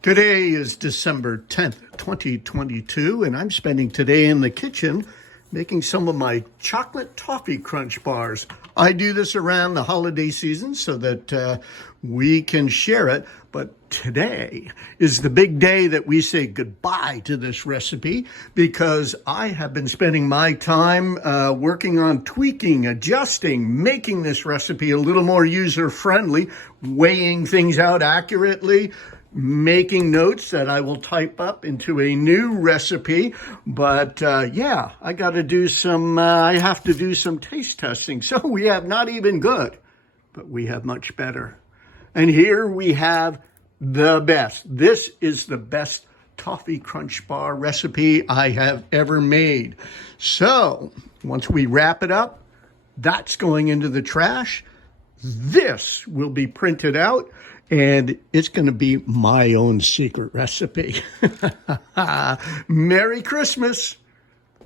Today is December 10th, 2022, and I'm spending today in the kitchen making some of my chocolate toffee crunch bars. I do this around the holiday season so that we can share it, but today is the big day that we say goodbye to this recipe because I have been spending my time working on tweaking, adjusting, making this recipe a little more user-friendly, weighing things out accurately, making notes that I will type up into a new recipe. But yeah, I have to do some taste testing. So we have not even good, but we have much better. And here we have the best. This is the best toffee crunch bar recipe I have ever made. So once we wrap it up, that's going into the trash. This will be printed out, and it's going to be my own secret recipe. Merry Christmas.